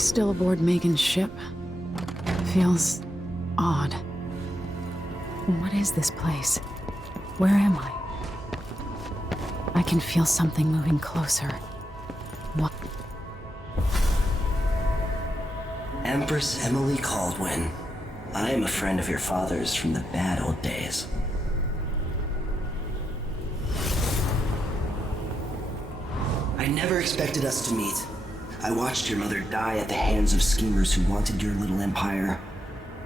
still aboard Megan's ship? Feels odd. What is this place? Where am I? I can feel something moving closer. What? Empress Emily Caldwin. I am a friend of your father's from the bad old days. I never expected us to meet. I watched your mother die at the hands of schemers who wanted your little empire.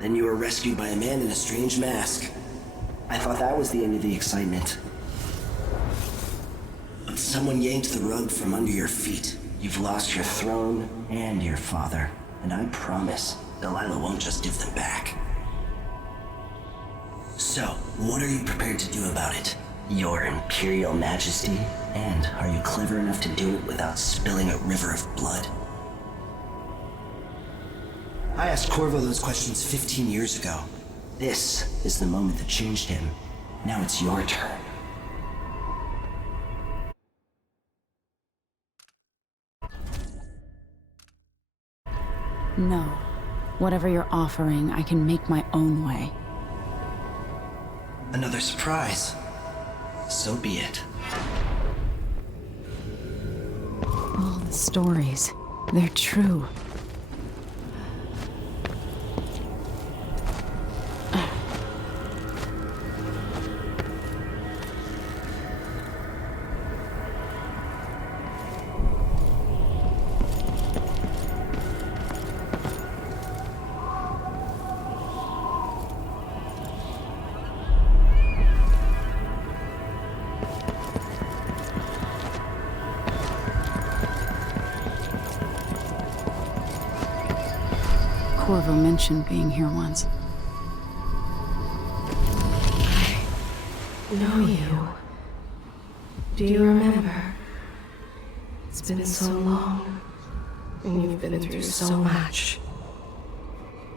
Then you were rescued by a man in a strange mask. I thought that was the end of the excitement. But someone yanked the rug from under your feet. You've lost your throne and your father. And I promise, Delilah won't just give them back. So, what are you prepared to do about it? Your Imperial Majesty? And are you clever enough to do it without spilling a river of blood? I asked Corvo those questions 15 years ago. This is the moment that changed him. Now it's your turn. No. Whatever you're offering, I can make my own way. Another surprise. So be it. All the stories, they're true. Corvo mentioned being here once. I know you. Do you remember? It's been so long, and you've been through so much.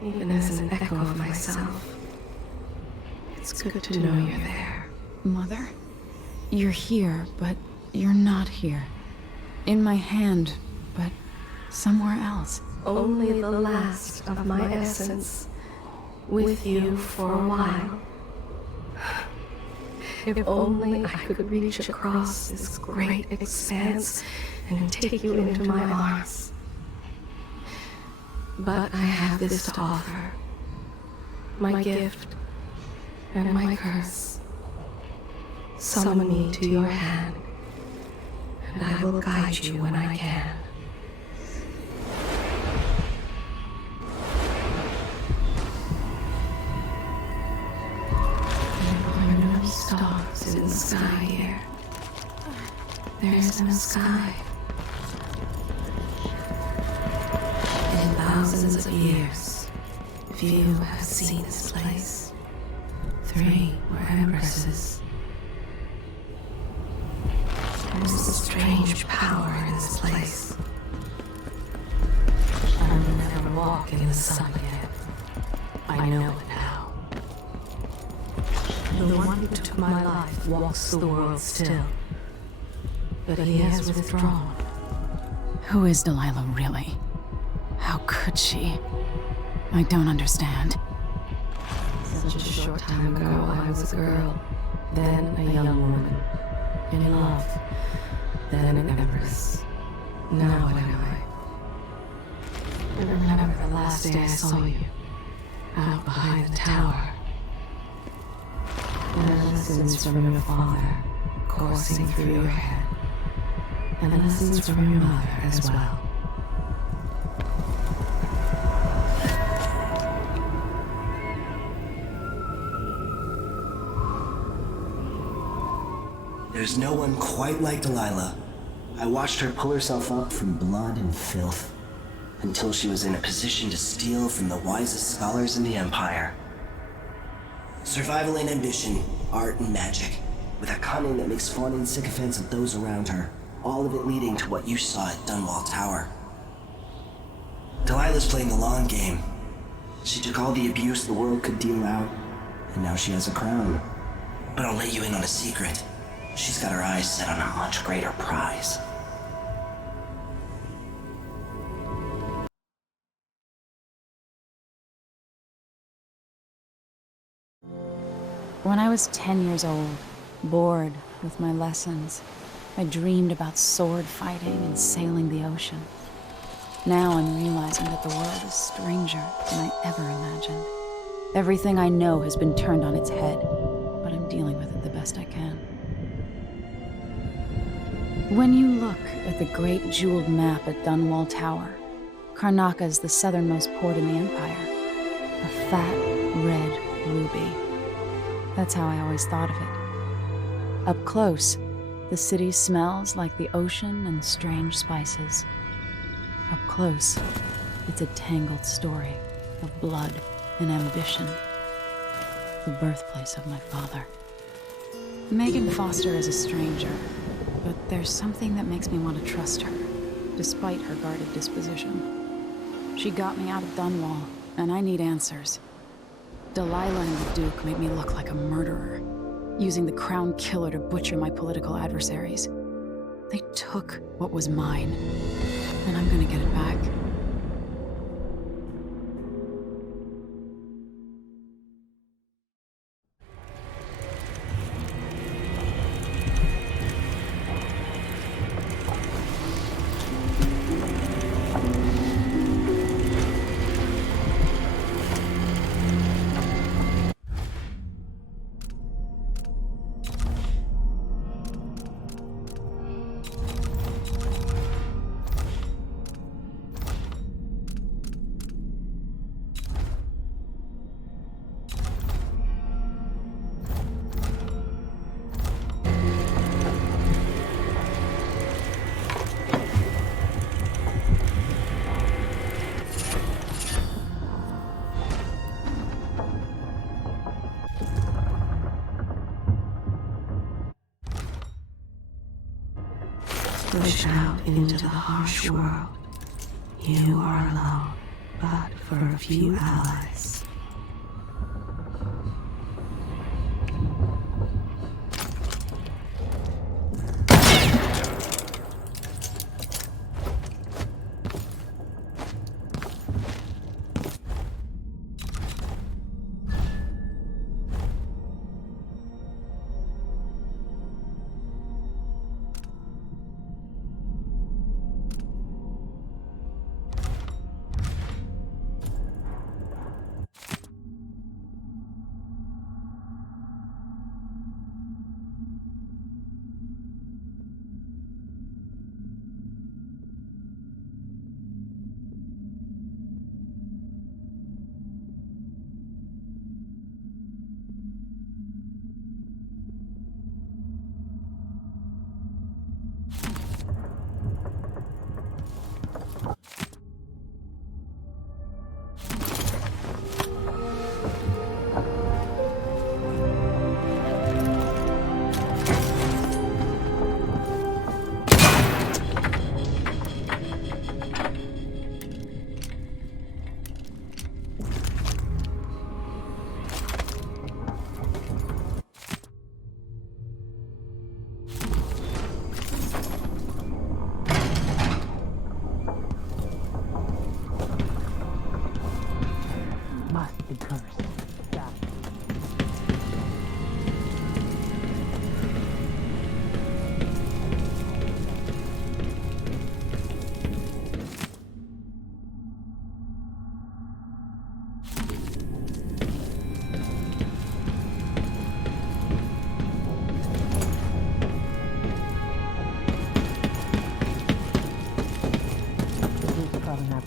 Even as an echo of myself, it's good to know you're there. Mother? You're here, but you're not here. In my hand, but somewhere else. Only the last of my essence, with you for a while. If only I could reach across this great expanse and take you into my arms. But I have this to offer. My gift and my curse. Summon me to your hand, and I will guide you when I can. Stars in the sky here. There is no sky. In thousands of years, few have seen this place. 3 were empresses. There's a strange power in this place. I will never walk in the sun again. I know it now. The one who took my life walks the world still. But he has withdrawn. Who is Delilah really? How could she? I don't understand. Such a short time ago, I was a girl, then a young woman, in love, then an empress. Now what am I? I remember the last day I saw you, out behind the tower. And lessons from your father coursing through your head, and lessons from your mother as well. There's no one quite like Delilah. I watched her pull herself up from blood and filth, until she was in a position to steal from the wisest scholars in the Empire. Survival and ambition, art and magic, with a cunning that makes fawning sycophants of those around her, all of it leading to what you saw at Dunwall Tower. Delilah's playing the long game. She took all the abuse the world could deal out, and now she has a crown. But I'll let you in on a secret. She's got her eyes set on a much greater prize. When I was 10 years old, bored with my lessons, I dreamed about sword fighting and sailing the ocean. Now I'm realizing that the world is stranger than I ever imagined. Everything I know has been turned on its head, but I'm dealing with it the best I can. When you look at the great jeweled map at Dunwall Tower, Karnaca is the southernmost port in the Empire. A fat, red ruby. That's how I always thought of it. Up close, the city smells like the ocean and strange spices. Up close, it's a tangled story of blood and ambition. The birthplace of my father. Megan Foster is a stranger, but there's something that makes me want to trust her, despite her guarded disposition. She got me out of Dunwall, and I need answers. Delilah and the Duke made me look like a murderer, using the Crown Killer to butcher my political adversaries. They took what was mine, and I'm gonna get it back. Push out into the harsh world. You are alone, but for a few allies.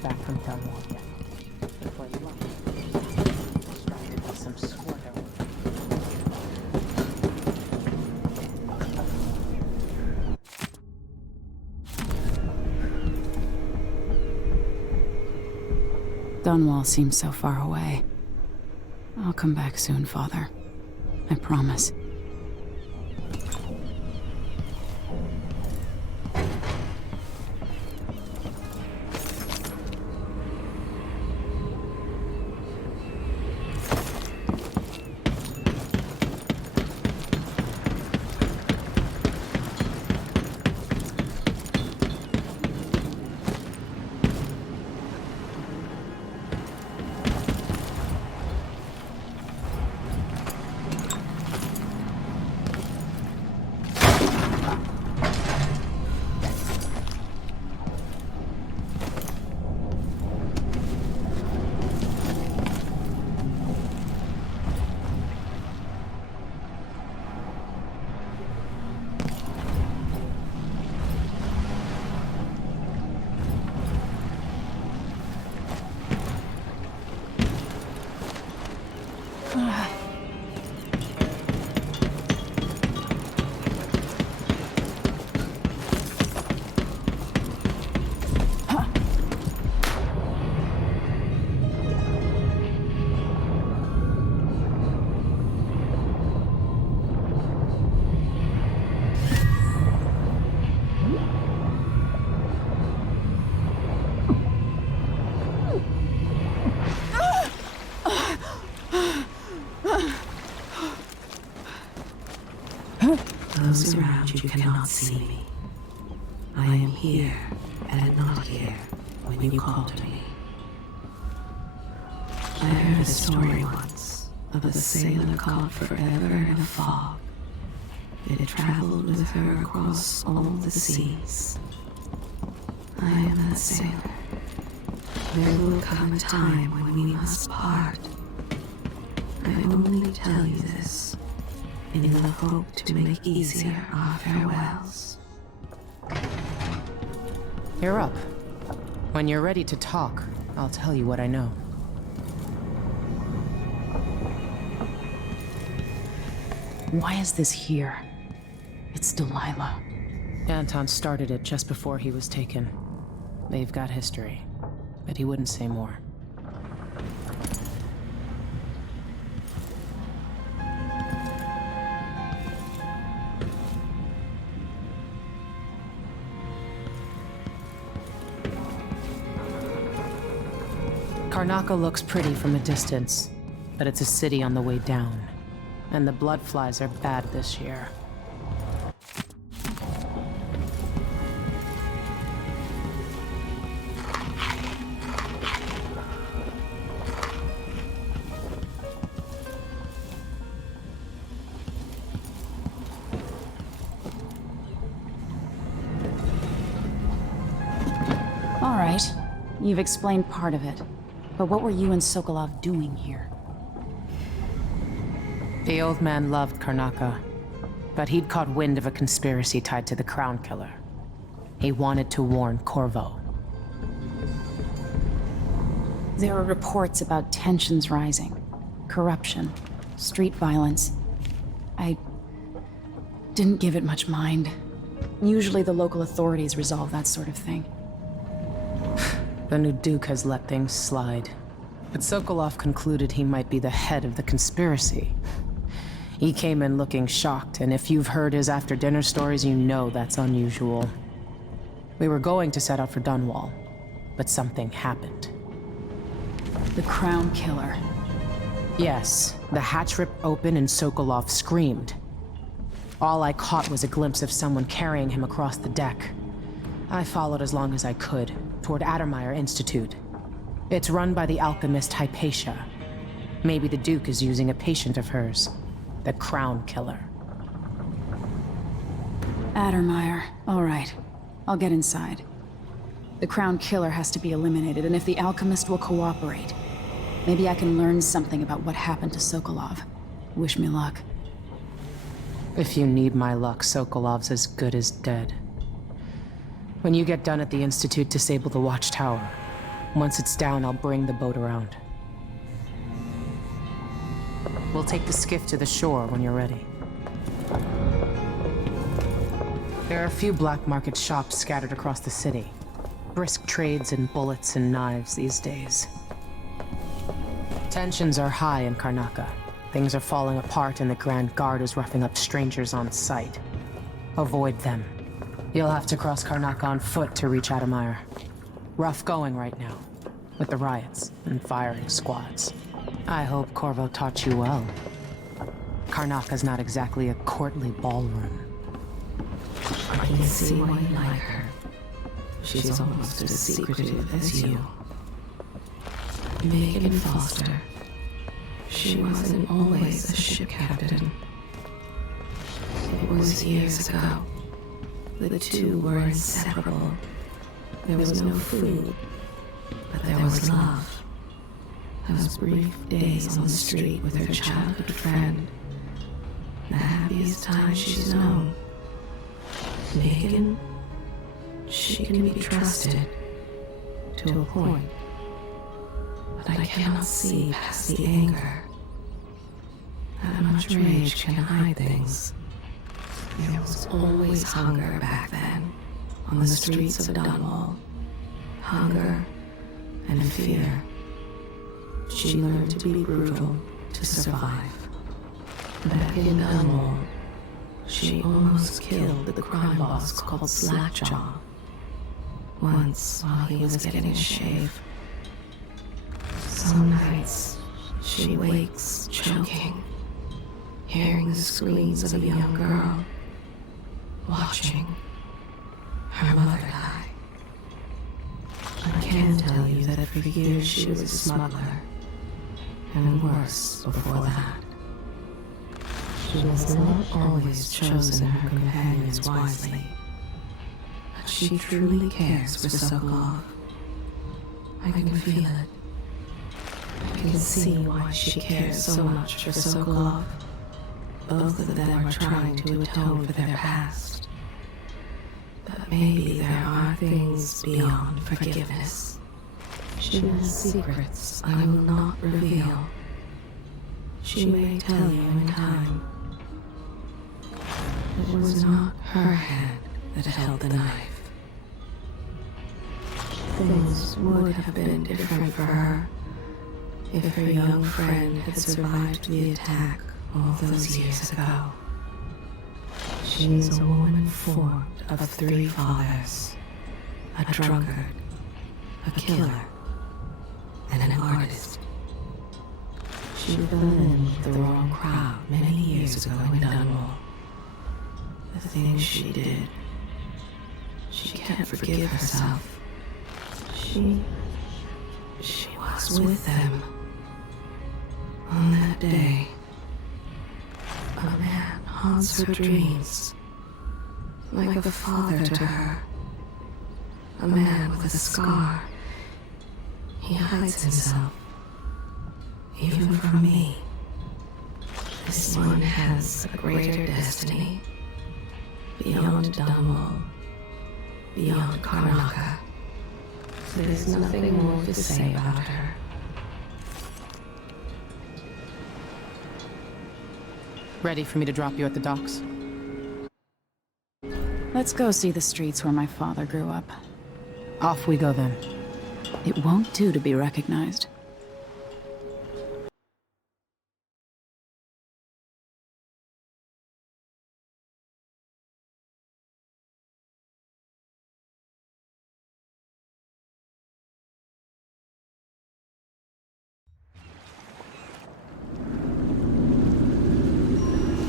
Back from Dunwall yet. Before you left. Distracted by some squirter. Dunwall seems so far away. I'll come back soon, Father. I promise. Those around you cannot see me. I am here and not here when you call to me. I heard a story once of a sailor caught forever in a fog. It traveled with her across all the seas. I am that sailor. There will come a time when we must part. I only tell you this in the hope to make easier our farewells. You're up. When you're ready to talk, I'll tell you what I know. Why is this here? It's Delilah. Anton started it just before he was taken. They've got history, but he wouldn't say more. Karnaca looks pretty from a distance, but it's a city on the way down. And the blood flies are bad this year. All right, you've explained part of it. But what were you and Sokolov doing here? The old man loved Karnaca, but he'd caught wind of a conspiracy tied to the Crown Killer. He wanted to warn Corvo. There are reports about tensions rising, corruption, street violence. I didn't give it much mind. Usually the local authorities resolve that sort of thing. The new Duke has let things slide. But Sokolov concluded he might be the head of the conspiracy. He came in looking shocked, and if you've heard his after-dinner stories, you know that's unusual. We were going to set out for Dunwall, but something happened. The Crown Killer. Yes, the hatch ripped open and Sokolov screamed. All I caught was a glimpse of someone carrying him across the deck. I followed as long as I could, toward Addermire Institute. It's run by the alchemist Hypatia. Maybe the Duke is using a patient of hers, the Crown Killer. Addermire. All right. I'll get inside. The Crown Killer has to be eliminated, and if the alchemist will cooperate, maybe I can learn something about what happened to Sokolov. Wish me luck. If you need my luck, Sokolov's as good as dead. When you get done at the Institute, disable the watchtower. Once it's down, I'll bring the boat around. We'll take the skiff to the shore when you're ready. There are a few black market shops scattered across the city. Brisk trades in bullets and knives these days. Tensions are high in Karnaca. Things are falling apart and the Grand Guard is roughing up strangers on sight. Avoid them. You'll have to cross Karnaca on foot to reach Addermire. Rough going right now, with the riots and firing squads. I hope Corvo taught you well. Karnaca's not exactly a courtly ballroom. I can see why you like her. She's almost as secretive as you. Megan Foster. She wasn't always a ship captain. It was years ago. The two were inseparable. There was no food, but there was love. Those brief days on the street with her childhood friend. The happiest time she's known. Megan, she can be trusted to a point, but I cannot see past the anger. That much rage can hide things. There was always hunger back then, on the streets of Dunwall. Hunger and fear. She learned to be brutal to survive. Back in Dunwall, she almost killed the crime boss called Slackjaw. Once, while he was getting a shave. Some nights, she wakes choking, hearing the screams of a young girl, watching her mother die. I can tell you that for years she was a smuggler, and worse before that. She has not always chosen her companions wisely, but she truly cares for Sokolov. I can feel it. I can see why she cares so much for Sokolov. Both of them are trying to atone for their past. But maybe there are things beyond forgiveness. She has secrets I will not reveal. She may tell you in time. It was not her hand that held the knife. Things would have been different for her if her young friend had survived the attack all those years ago. She is a woman formed of 3 fathers: a drunkard, a killer, and an artist. She fell in with the wrong crowd many years ago in Dunwall. The things she did, she can't forgive herself. She was with them. On that day, a man haunts her dreams, like a father to her. A man with a scar. He hides himself, even from me. This one has a greater destiny, beyond Dunwall, beyond Karnaca. There's nothing more to say about her. Ready for me to drop you at the docks? Let's go see the streets where my father grew up. Off we go then. It won't do to be recognized.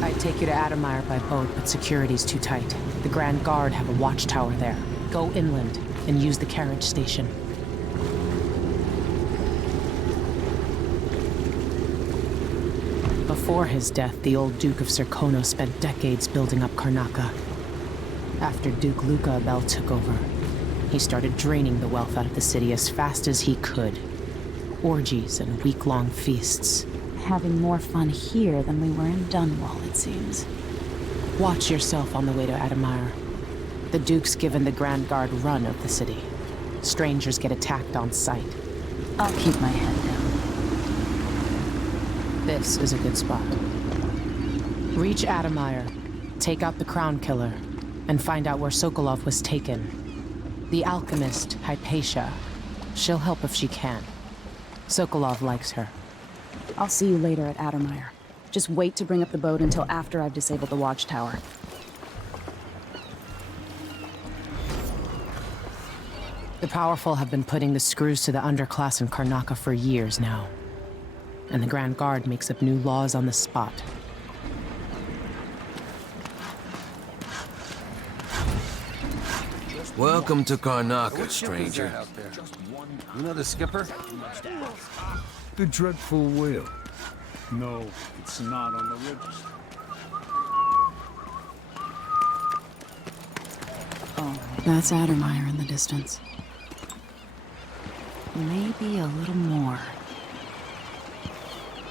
I'd take you to Addermire by boat, but security's too tight. The Grand Guard have a watchtower there. Go inland and use the carriage station. Before his death, the old Duke of Serkonos spent decades building up Karnaca. After Duke Luca Abel took over, he started draining the wealth out of the city as fast as he could. Orgies and week-long feasts. Having more fun here than we were in Dunwall, it seems. Watch yourself on the way to Addermire. The Duke's given the Grand Guard run of the city. Strangers get attacked on sight. I'll keep my head down. This is a good spot. Reach Addermire, take out the Crown Killer, and find out where Sokolov was taken. The alchemist, Hypatia. She'll help if she can. Sokolov likes her. I'll see you later at Addermire. Just wait to bring up the boat until after I've disabled the watchtower. The powerful have been putting the screws to the underclass in Karnaca for years now. And the Grand Guard makes up new laws on the spot. Welcome to Karnaca, stranger. You know the skipper? The dreadful whale. No, it's not on the register. Oh, that's Addermire in the distance. Maybe a little more.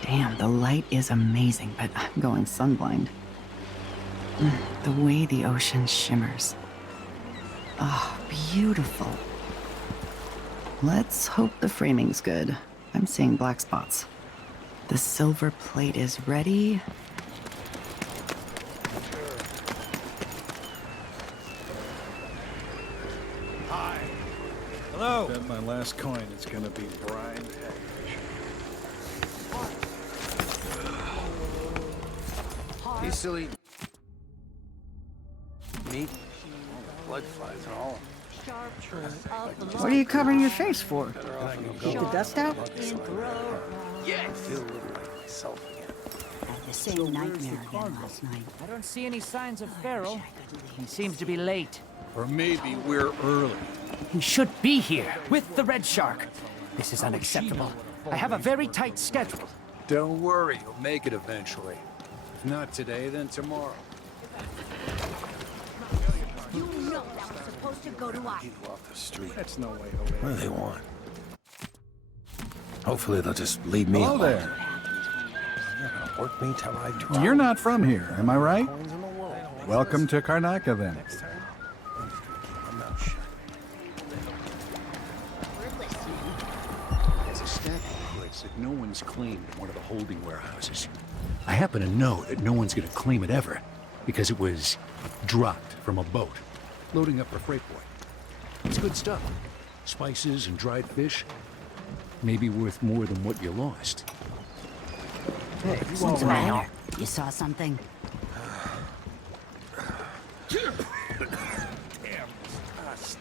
Damn, the light is amazing, but I'm going sunblind. The way the ocean shimmers. Ah, beautiful. Let's hope the framing's good. I'm seeing black spots. The silver plate is ready. Hello. Bet my last coin is gonna be brine hagfish. You silly meat, blood flies and all. What are you covering your face for? Keep the dust out? Yes. I feel a little like myself again. I had the same nightmare again last night. I don't see any signs of Farrell. He seems to be late. Or maybe we're early. He should be here with the Red Shark. This is unacceptable. I have a very tight schedule. Don't worry, you'll make it eventually. If not today, then tomorrow. You know that was supposed to go to us. People off the street. That's no way to live. What do they want? Hopefully they'll just leave me Hello alone. there. They're gonna work me till I drop. You're not from here, am I right? Coins in the world. Welcome to Karnaca, then. Next time, I'm just gonna keep my mouth shut. There's a stacking place that no one's claimed in one of the holding warehouses. I happen to know that no one's gonna claim it ever, because it was dropped from a boat, loading up a freight boy. It's good stuff. Spices and dried fish. Maybe worth more than what you lost. Hey, what's the matter? You saw something? Damn dust.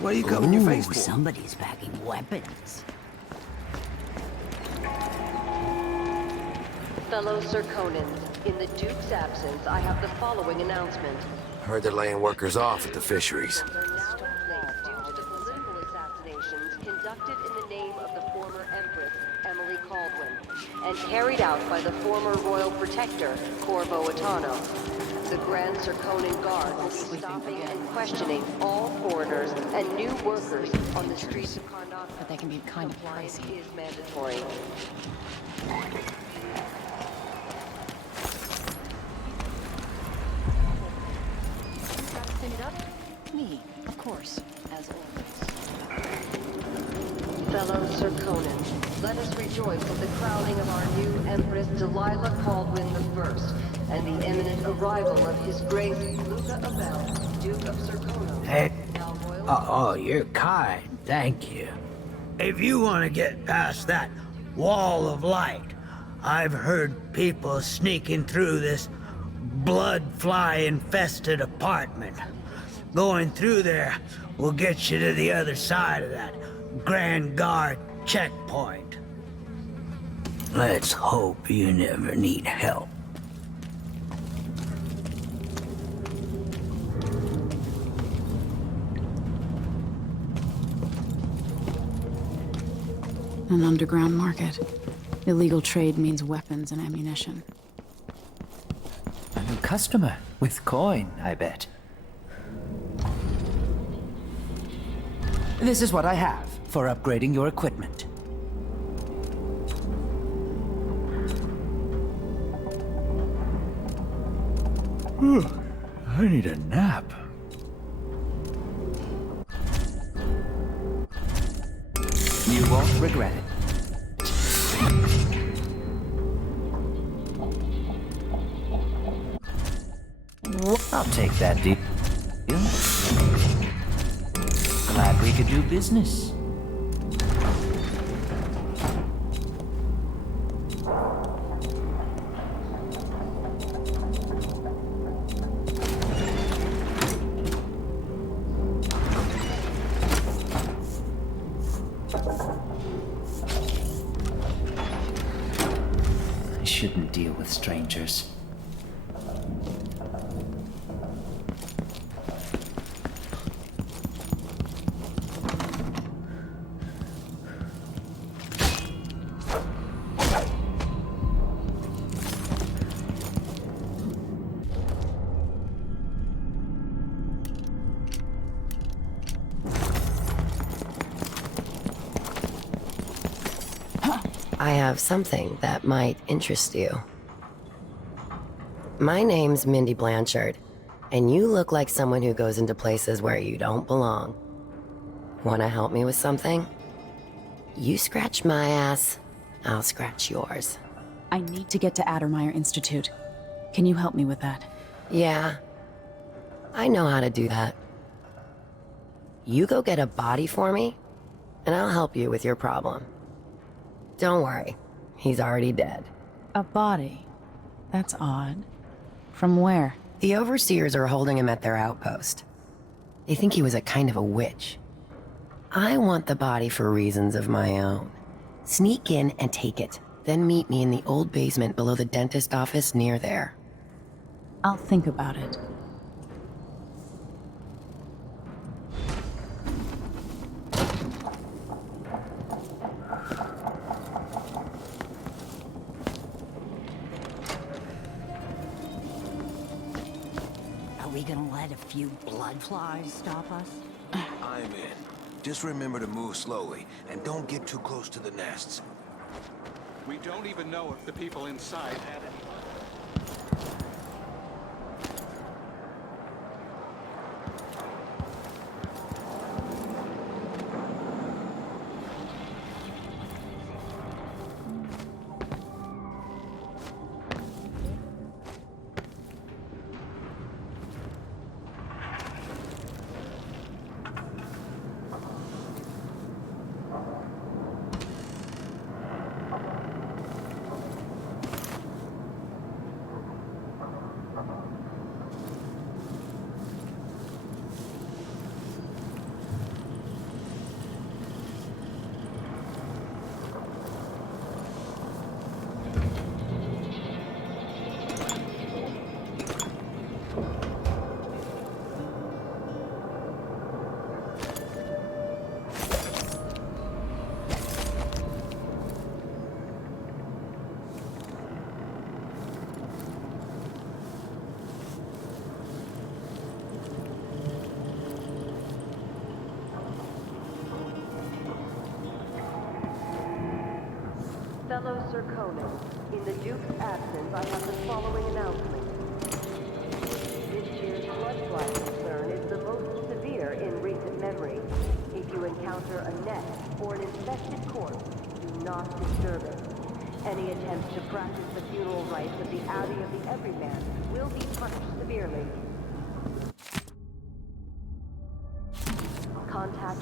What are you covering your face for? Somebody's packing weapons. Fellow Serkonans, in the Duke's absence, I have the following announcement. Heard they're laying workers off at the fisheries. Are now in place due to the political assassinations conducted in the name of the former Empress, Emily Caldwin, and carried out by the former Royal Protector, Corvo Atano. The Grand Serkonan Guard will be stopping and questioning all foreigners and new workers on the streets of Karnaca. But they can be kind of Compliance pricey. is mandatory. Clean it up? Me, of course, as always. Fellow Serkonans, let us rejoice at the crowning of our new Empress Delilah Caldwin I, and the imminent arrival of His Grace Luca Abel, Duke of Serkonos. Hey. Now royal- Oh, you're kind. Thank you. If you want to get past that wall of light, I've heard people sneaking through this blood fly infested apartment. Going through there will get you to the other side of that Grand Guard checkpoint. Let's hope you never need help. An underground market. Illegal trade means weapons and ammunition. A new customer with coin, I bet. This is what I have for upgrading your equipment. I need a nap. You won't regret it. I'll take that deal. Glad we could do business. I shouldn't deal with strangers. I have something that might interest you. My name's Mindy Blanchard, and you look like someone who goes into places where you don't belong. Wanna help me with something? You scratch my ass, I'll scratch yours. I need to get to Addermire Institute. Can you help me with that? Yeah, I know how to do that. You go get a body for me, and I'll help you with your problem. Don't worry, he's already dead. A body? That's odd. From where? The overseers are holding him at their outpost. They think he was a kind of a witch. I want the body for reasons of my own. Sneak in and take it, then meet me in the old basement below the dentist office near there. I'll think about it. Are we gonna let a few blood flies stop us? I'm in. Just remember to move slowly, and don't get too close to the nests. We don't even know if the people inside had any. Fellow Sir Conan, in the Duke's absence, I have the following announcement. This year's bloodfly concern is the most severe in recent memory. If you encounter a nest or an infected corpse, do not disturb it. Any attempts to practice the funeral rites of the Abbey of the Everyman will be punished severely. Contact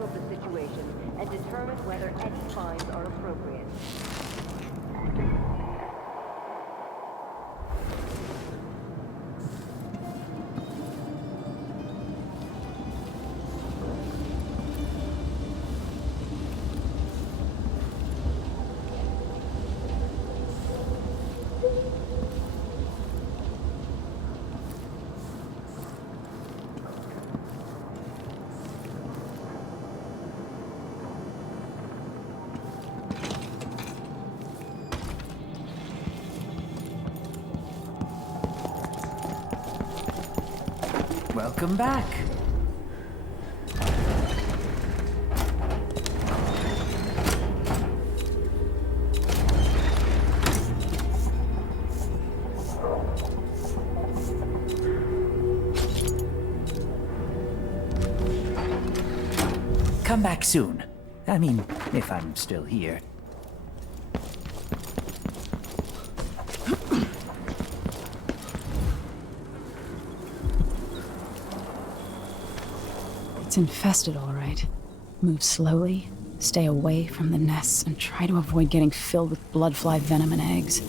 of the situation and determine whether any fines are appropriate. Welcome back. Come back soon. I mean, if I'm still here. It's infested, all right. Move slowly, stay away from the nests, and try to avoid getting filled with bloodfly venom and eggs.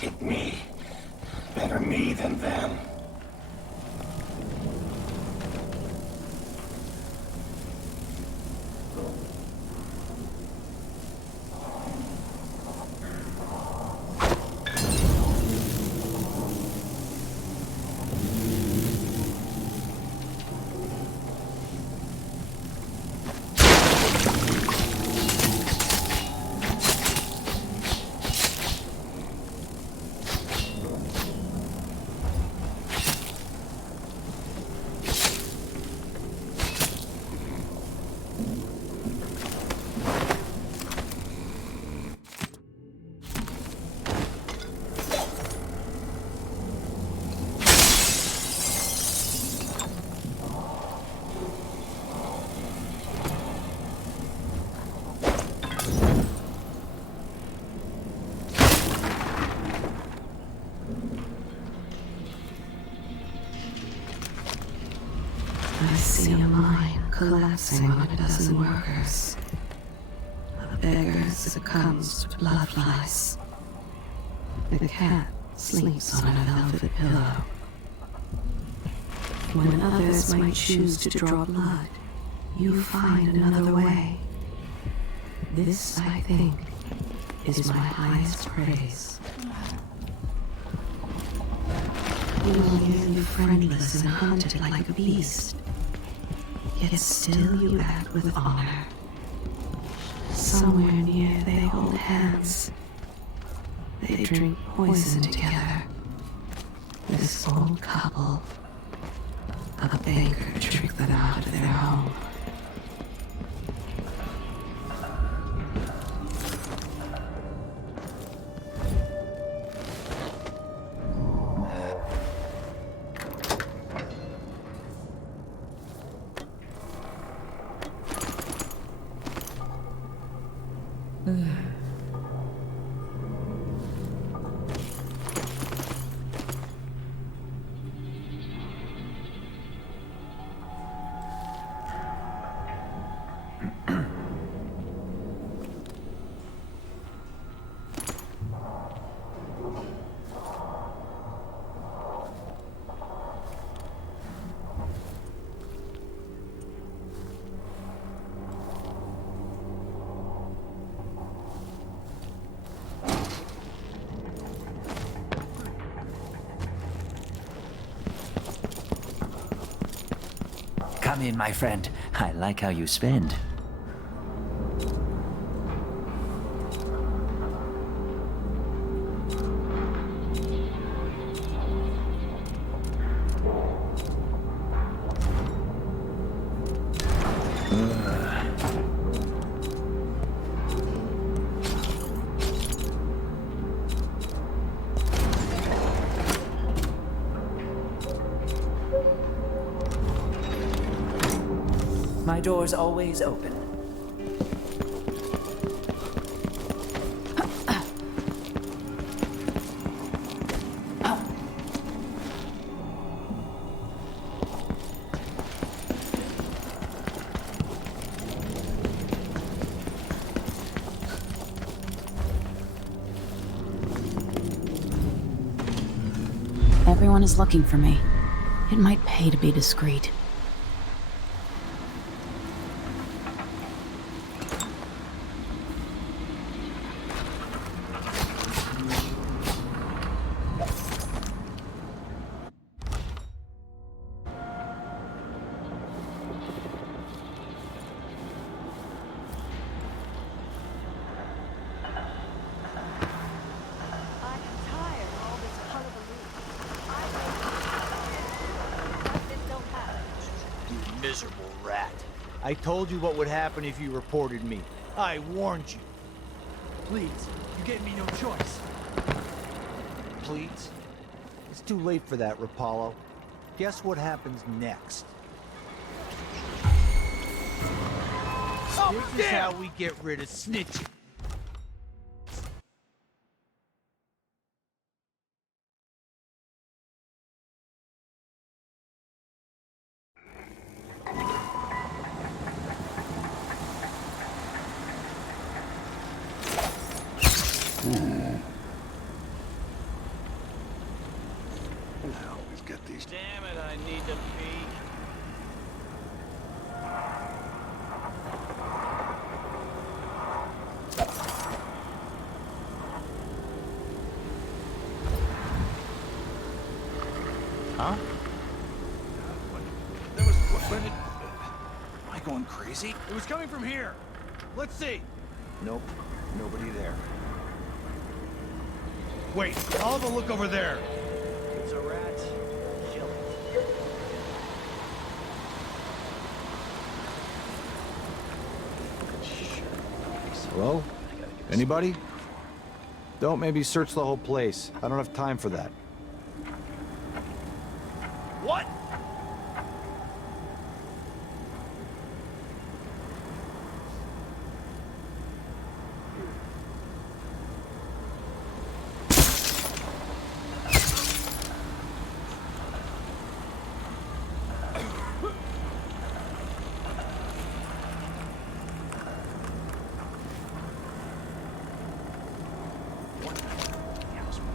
Hit me. Better me than them. I see a mine collapsing on a dozen workers. A beggar succumbs to blood flies. The cat sleeps on a velvet pillow. When others might choose to draw blood, you find another way. This, I think, is my highest praise. You are nearly friendless and hunted like a beast. Yet still you act with honor. Somewhere near they hold hands. They drink poison together. This old couple. A banker tricked them out of their home. Come in, my friend. I like how you spend. My door's always open. Everyone is looking for me. It might pay to be discreet. Miserable rat. I told you what would happen if you reported me. I warned you. Please, you gave me no choice. Please? It's too late for that, Rapallo. Guess what happens next? This is how we get rid of snitching. Now we've got these. Damn it, I need to pee. Huh? There was... When did... Am I going crazy? It was coming from here. Let's see. Nope, nobody there. Wait, I'll have a look over there. It's a rat. Kill it. Hello? Anybody? Don't maybe search the whole place. I don't have time for that. What?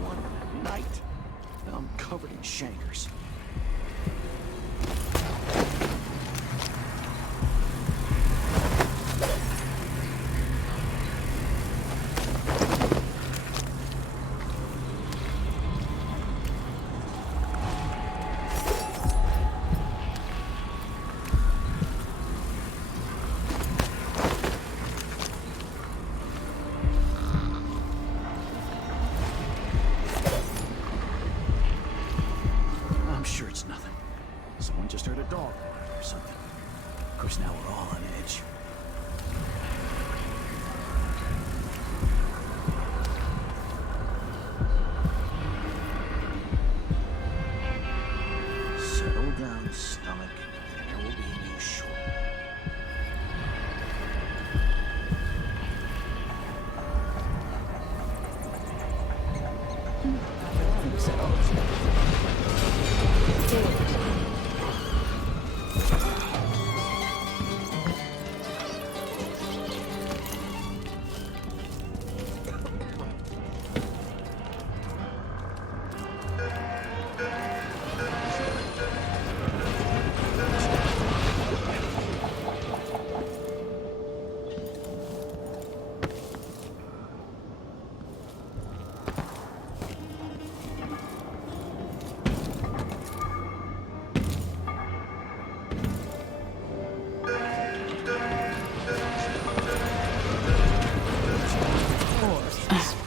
One night. Now I'm covered in shankers. I'm sure it's nothing. Someone just heard a dog or something. Of course, now we're all on edge. Settle down, stomach. There will be news shortly.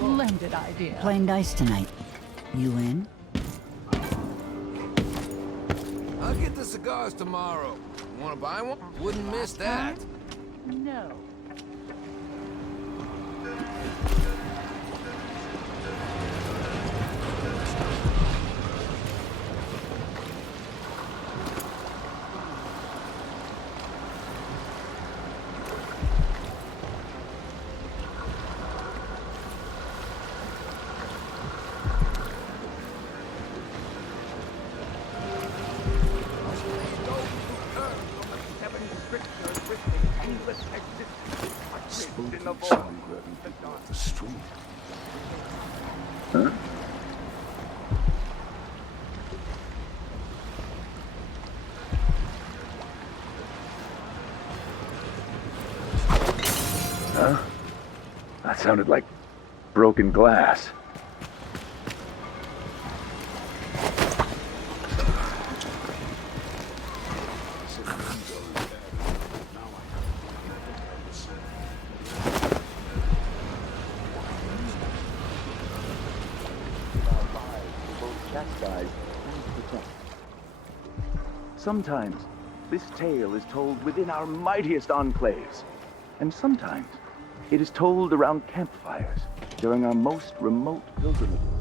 Splendid idea. Playing dice tonight. You in? I'll get the cigars tomorrow. Wanna buy one? Wouldn't miss that. No. endless existence Spooky in the void. sound grabbing people off the street. Huh? Huh? That sounded like broken glass. Sometimes this tale is told within our mightiest enclaves, and sometimes it is told around campfires during our most remote pilgrimages.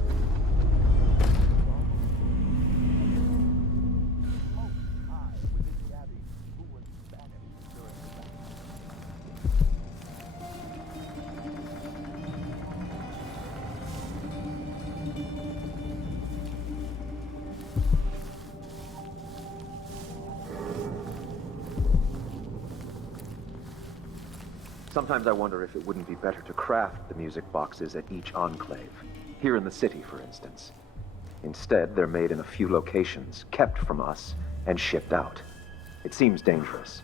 Sometimes I wonder if it wouldn't be better to craft the music boxes at each enclave. Here in the city, for instance. Instead, they're made in a few locations, kept from us, and shipped out. It seems dangerous.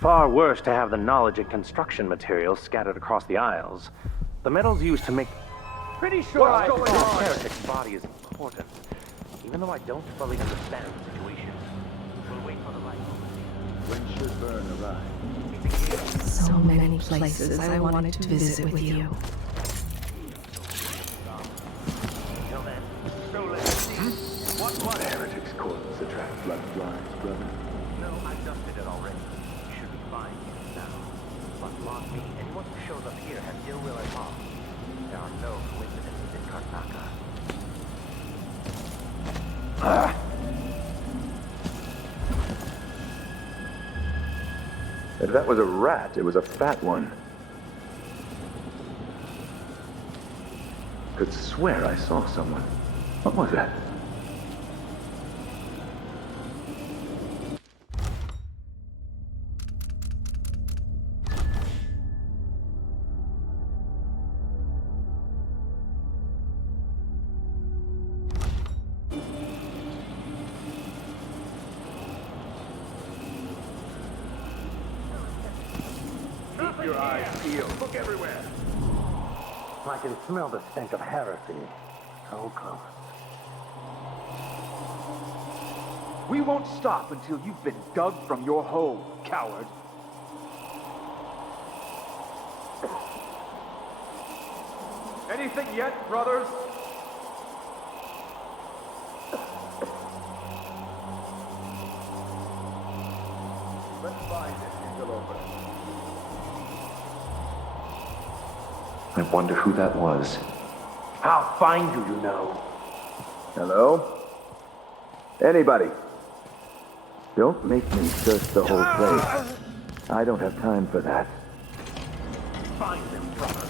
Far worse to have the knowledge and construction materials scattered across the Isles. The metals used to make... Pretty sure I saw a heretic's body is important. Even though I don't fully understand the situation. We'll wait for the right moment. When should Burn arrive? So many places I wanted to visit with you. Till then, What heretics' corpses attract blood flies, brother? no, I've dusted it already. You should be fine now. But believe me, anyone who shows up here has ill will at all. There are no coincidences in Karnaca. If that was a rat, it was a fat one. Could swear I saw someone. What was that? Keep your eyes peeled. Look everywhere. I can smell the stench of heresy. So close. We won't stop until you've been dug from your hole, coward. Anything yet, brothers? Let's find it, Interloper. I wonder who that was. I'll find you, you know. Hello? Anybody? Don't make me search the whole place. I don't have time for that. Find them, brother.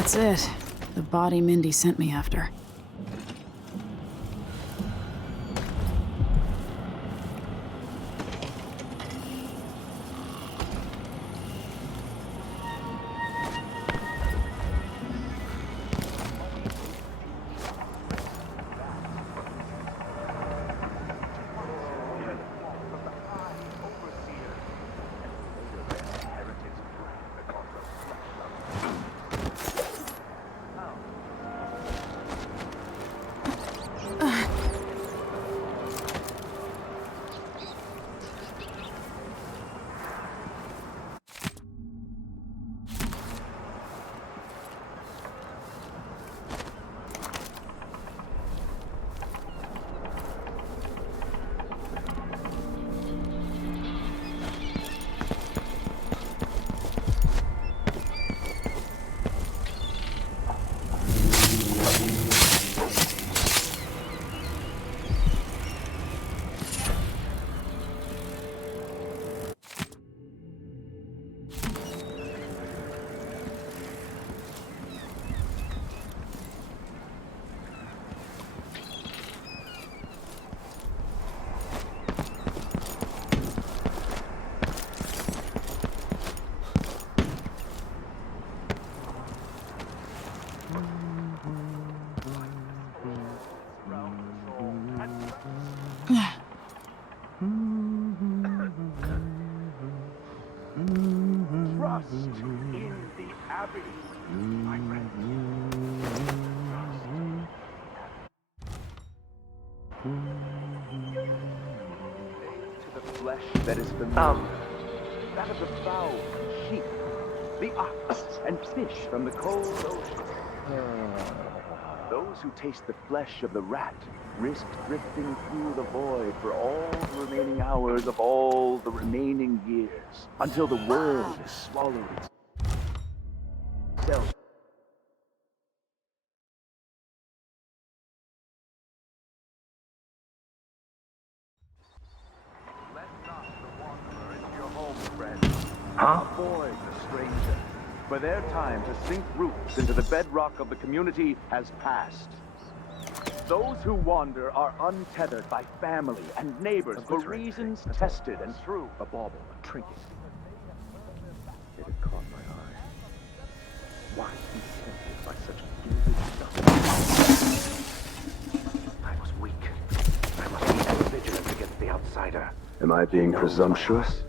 That's it. The body Mindy sent me after. Trust in the Abbey, my friend. To the flesh that is familiar, that of the fowl and sheep, the ox and fish from the cold ocean. Those who taste the flesh of the rat risk drifting through the void for all the remaining hours of all the remaining years, until the world is swallowed itself. Let not the wanderer into your home, friend. Avoid the stranger, for their time to sink roots into the bedrock of the community has passed. Those who wander are untethered by family and neighbors for reasons tested and true. A bauble, a trinket. It had caught my eye. Why be tempted by such gilded stuff? I was weak. I must be ever vigilant against the outsider. Am I being presumptuous?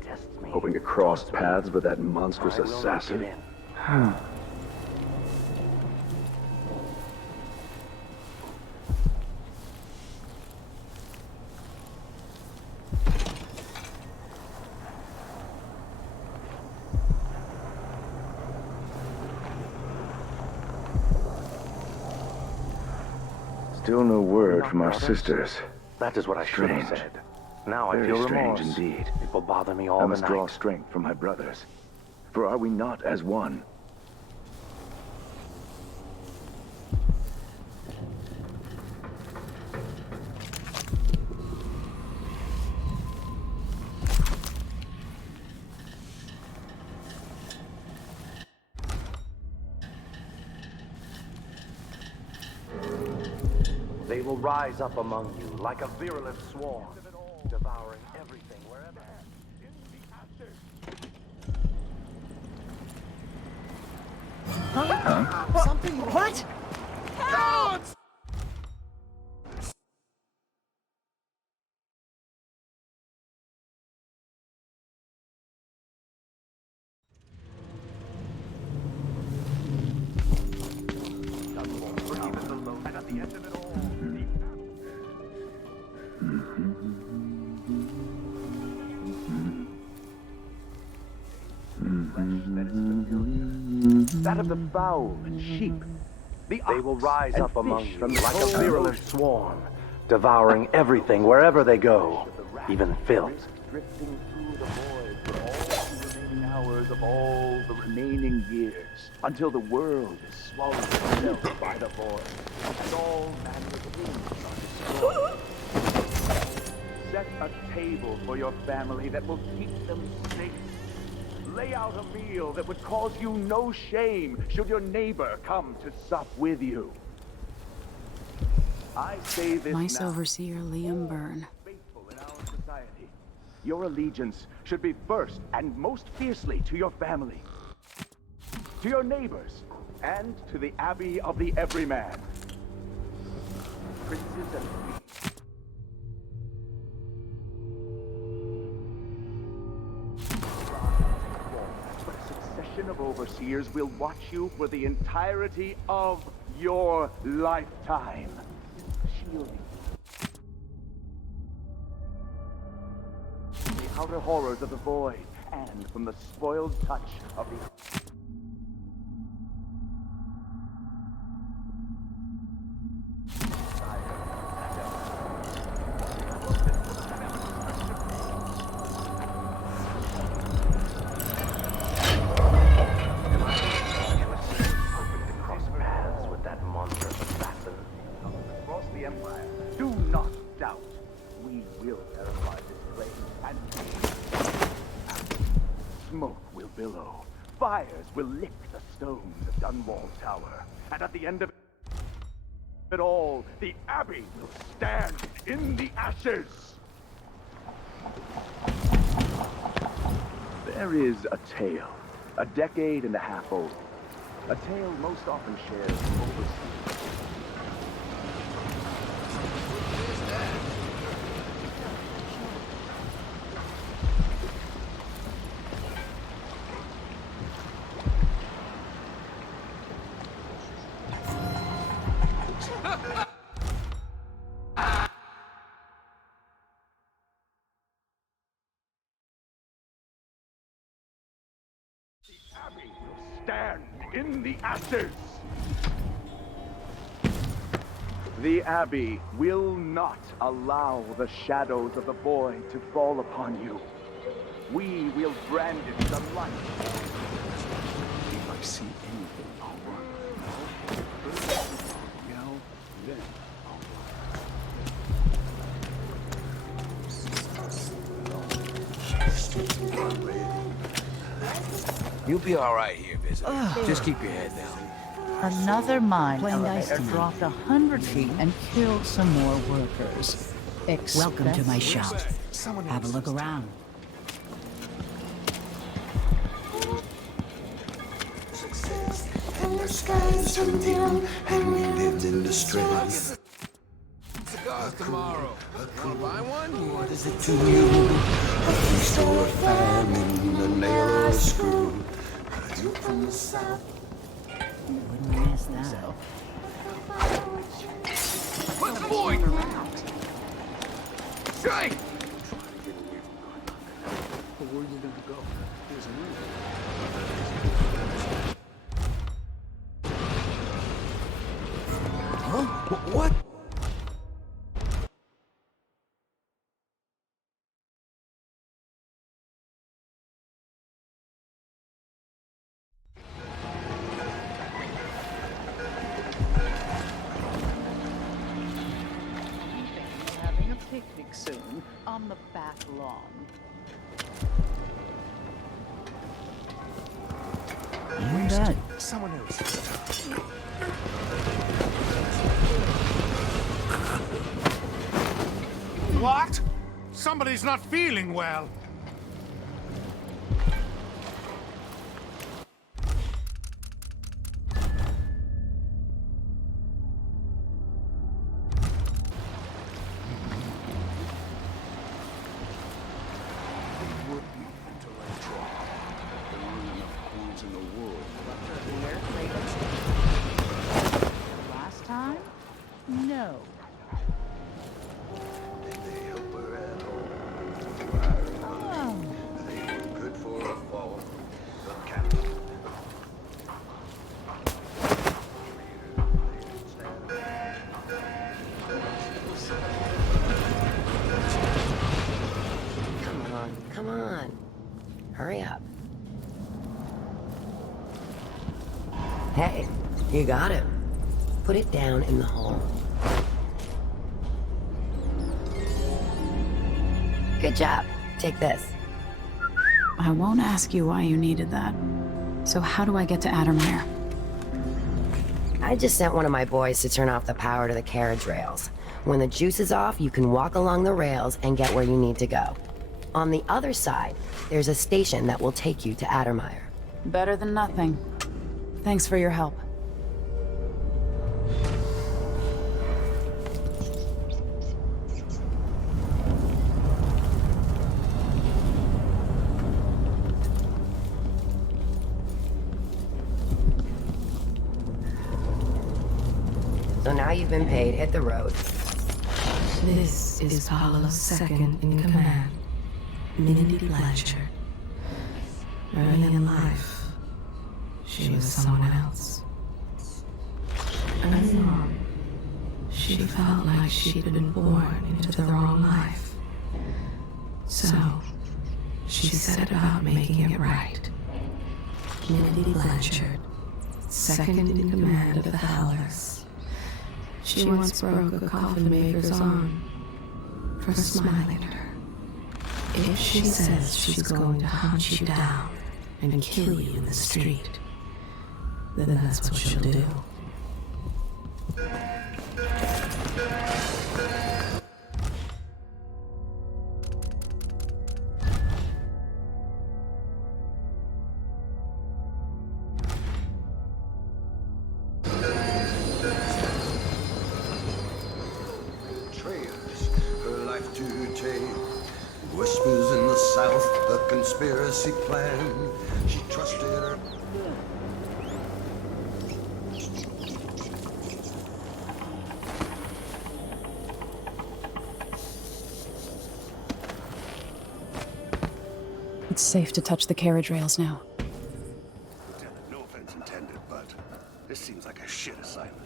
Hoping to cross paths with that monstrous assassin? Still no word from our sisters. That is what I should have said. Now I feel strange remorse. Indeed. It will bother me all I the must night. draw strength from my brothers. For are we not as one? They will rise up among you like a virulent swarm, devouring everything wherever. Huh? Something. What? Help! And at the end of it all, That of the fowl and sheep. they will rise up among you like a virulent swarm, devouring everything wherever they go, even filth. Drifting through the void for all the remaining hours of all the remaining years, until the world is swallowed itself by the void, and all manner of things are destroyed. Set a table for your family that will keep them safe. Lay out a meal that would cause you no shame should your neighbor come to sup with you. I say this Mice now. Overseer Liam Byrne. Faithful in our society. Your allegiance should be first and most fiercely to your family, to your neighbors, and to the Abbey of the Everyman. Princes and queens. But a succession of overseers will watch you for the entirety of your lifetime. Shielding the outer horrors of the void, and from the spoiled touch of the... Across the Empire, do not doubt. We will verify this claim, and smoke will billow. Fires will lick the stones of Dunwall Tower. And at the end of it all, the Abbey will stand in the ashes. There is a tale, a decade and a half old. A tale most often shared overseas. Abbey will stand in the ashes. The Abbey will not allow the shadows of the void to fall upon you. We will brandish the light. If I see anything, I'll run. Yell, then You'll be all right here, visitor. Just keep your head down. Another mine elevator dropped 100 feet and killed some more workers. Welcome to my shop. Have a look around. And the skies from dim, and we lived in distress. Cigars tomorrow. Wanna buy one? What is it to you? A feast or a famine, a nail or a screw. You from the south. Wouldn't miss that. What's the boy? Strike! where are you going to go? There's an Huh? What? Having a picnic soon on the back lawn. And that. Someone else. What? Somebody's not feeling well. Last time? No. Oh. Good for a fall. Come on. Hurry up. Hey, you got it. Put it down in the hole. Good job. Take this. I won't ask you why you needed that. So how do I get to Addermire? I just sent one of my boys to turn off the power to the carriage rails. When the juice is off, you can walk along the rails and get where you need to go. On the other side, there's a station that will take you to Addermire. Better than nothing. Thanks for your help. So now you've been paid, hit the road. This is Paolo's second in command, Mindy Blanchard. Early in life, she was someone else. Early on, she felt like she'd been born into the wrong life. So, she set about making it right. Mindy Blanchard, second in command of the Howlers. She once broke a coffin maker's arm for smiling at her. If she says she's going to hunt you down and kill you in the street, then that's what she'll do. Whispers in the south, a conspiracy plan. She trusted her. It's safe to touch the carriage rails now. Lieutenant, no offense intended, but this seems like a shit assignment.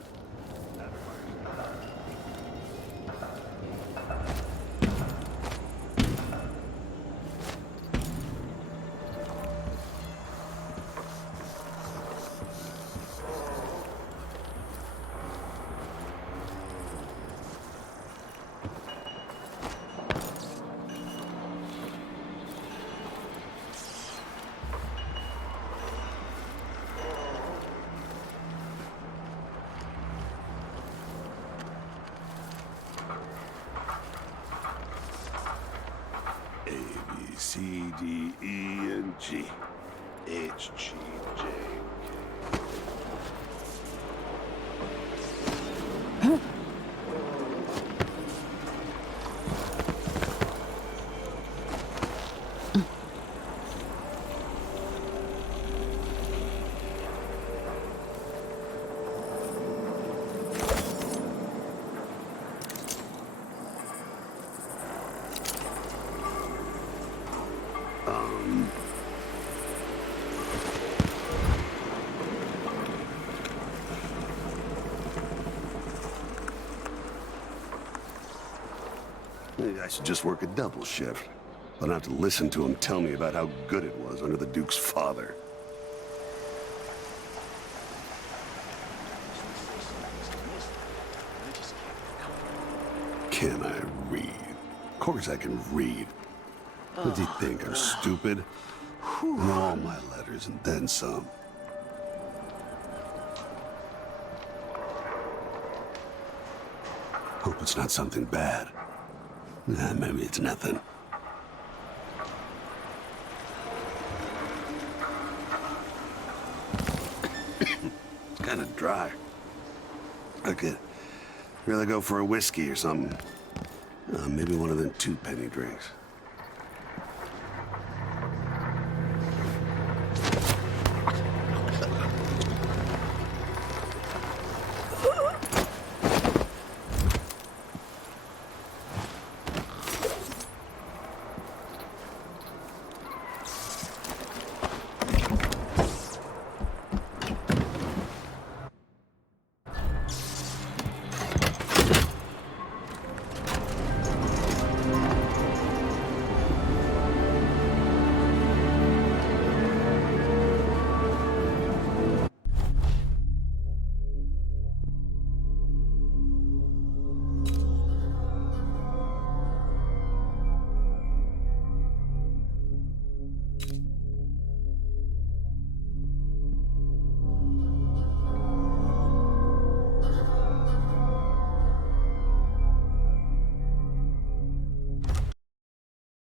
C, D, E, and G. H, G, J, K. I should just work a double shift. I don't have to listen to him tell me about how good it was under the Duke's father. Can I read? Of course I can read. What do you think, I'm stupid? I know all my letters and then some. Hope it's not something bad. Nah, maybe it's nothing. It's kind of dry. I could really go for a whiskey or something. Maybe one of them 2-penny drinks.